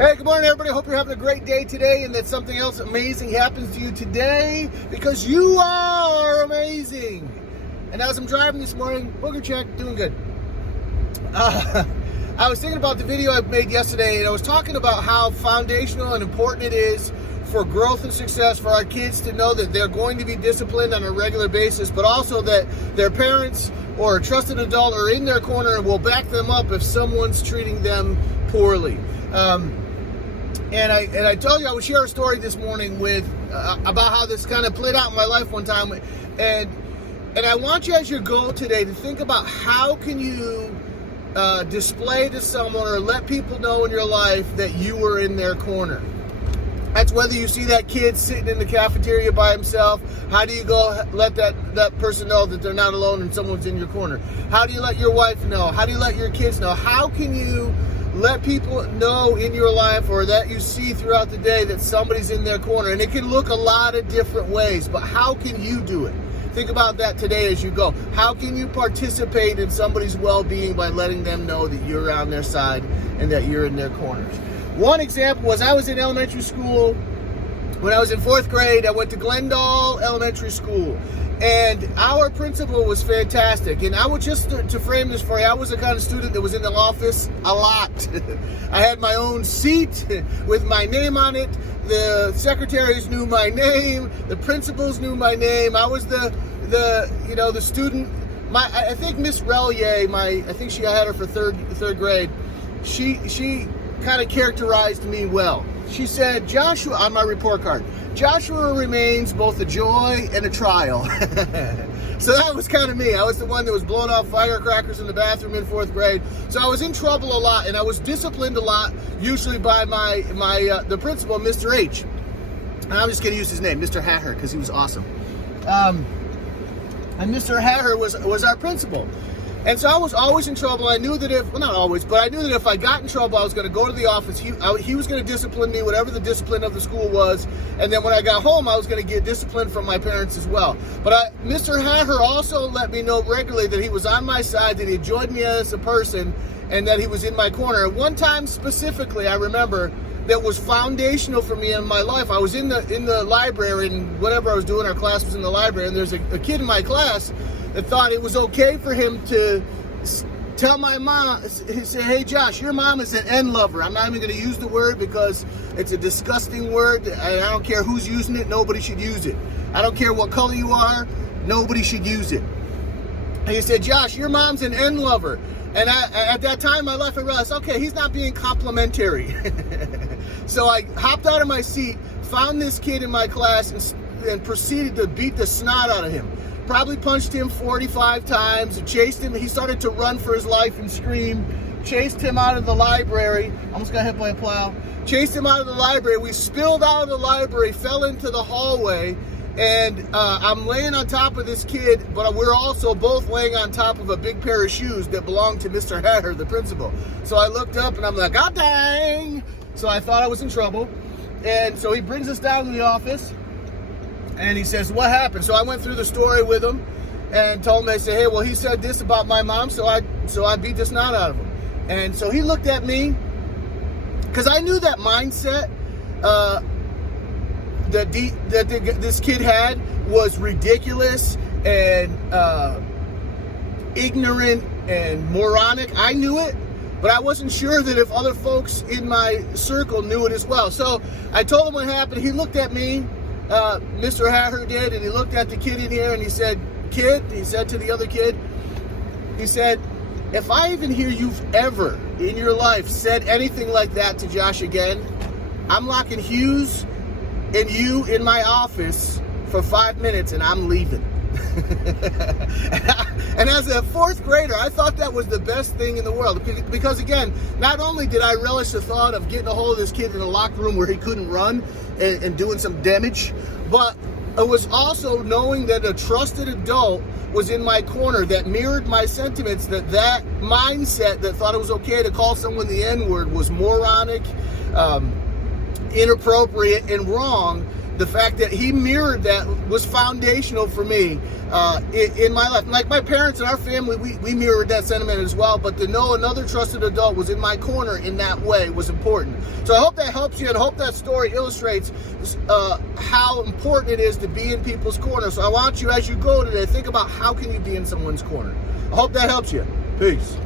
Hey, good morning, everybody. Hope you're having a great day today and that something else amazing happens to you today because you are amazing. And as I'm driving this morning, booger check, doing good. I was thinking about the video I made yesterday, and I was talking about how foundational and important it is for growth and success for our kids to know that they're going to be disciplined on a regular basis, but also that their parents or a trusted adult are in their corner and will back them up if someone's treating them poorly. And I told you I would share a story this morning with about how this kind of played out in my life one time, and I want you as you go today to think about how can you display to someone or let people know in your life that you were in their corner. That's whether you see that kid sitting in the cafeteria by himself. How do you go let that person know that they're not alone and someone's in your corner? How do you let your wife know? How do you let your kids know? How can you let people know in your life or that you see throughout the day that somebody's in their corner? And it can look a lot of different ways, but how can you do it? Think about that today as you go. How can you participate in somebody's well-being by letting them know that you're on their side and that you're in their corners? One example was I was in elementary school. When I was in 4th grade, I went to Glendale Elementary School. And our principal was fantastic. And I would just, to frame this for you, I was the kind of student that was in the office a lot. I had my own seat with my name on it. The secretaries knew my name. The principals knew my name. I was the student. I think Miss Relier, I think I had her for third grade. She kind of characterized me well. She said, Joshua, on my report card, Joshua remains both a joy and a trial. So that was kind of me. I was the one that was blowing off firecrackers in the bathroom in 4th grade. So I was in trouble a lot, and I was disciplined a lot, usually by the principal, Mr. H. And I'm just going to use his name, Mr. Hatter, because he was awesome. And Mr. Hatter was our principal. And so I was always in trouble. I knew that not always, but I knew that if I got in trouble, I was going to go to the office. He was going to discipline me, whatever the discipline of the school was. And then when I got home, I was going to get discipline from my parents as well. But Mr. Hatter also let me know regularly that he was on my side, that he enjoyed me as a person, and that he was in my corner. One time specifically, I remember, that was foundational for me in my life. I was in the library, and whatever I was doing, our class was in the library, and there's a kid in my class that thought it was okay for him to tell my mom, he said, hey Josh, your mom is an N lover. I'm not even going to use the word because it's a disgusting word. I don't care who's using it, nobody should use it. I don't care what color you are, nobody should use it. And he said, Josh, your mom's an N lover. And at that time in my life, I realized, okay, he's not being complimentary. So I hopped out of my seat, found this kid in my class, and proceeded to beat the snot out of him. Probably punched him 45 times, and chased him. He started to run for his life and scream. Chased him out of the library. Almost got hit by a plow. Chased him out of the library. We spilled out of the library, fell into the hallway, and I'm laying on top of this kid, but we're also both laying on top of a big pair of shoes that belonged to Mr. Hatter, the principal. So I looked up, and I'm like, God dang! So I thought I was in trouble. And so he brings us down to the office. And he says, what happened? So I went through the story with him and told him, I said, hey, well, he said this about my mom, so I beat the snot out of him. And so he looked at me, because I knew that mindset that this kid had was ridiculous and ignorant and moronic. I knew it, but I wasn't sure that if other folks in my circle knew it as well. So I told him what happened. He looked at me, Mr. Hatter did, and he looked at the kid in here and he said, kid, he said to the other kid, he said, if I even hear you've ever in your life said anything like that to Josh again, I'm locking Hughes and you in my office for 5 minutes and I'm leaving. And as a 4th grader, I thought that was the best thing in the world, because again, not only did I relish the thought of getting a hold of this kid in a locker room where he couldn't run and doing some damage, but it was also knowing that a trusted adult was in my corner that mirrored my sentiments, that mindset that thought it was okay to call someone the N-word was moronic, inappropriate, and wrong, the fact that he mirrored that was foundational for me in my life. Like my parents and our family, we mirrored that sentiment as well, but to know another trusted adult was in my corner in that way was important. So I hope that helps you, and I hope that story illustrates how important it is to be in people's corner. So I want you, as you go today, think about how can you be in someone's corner. I hope that helps you. Peace.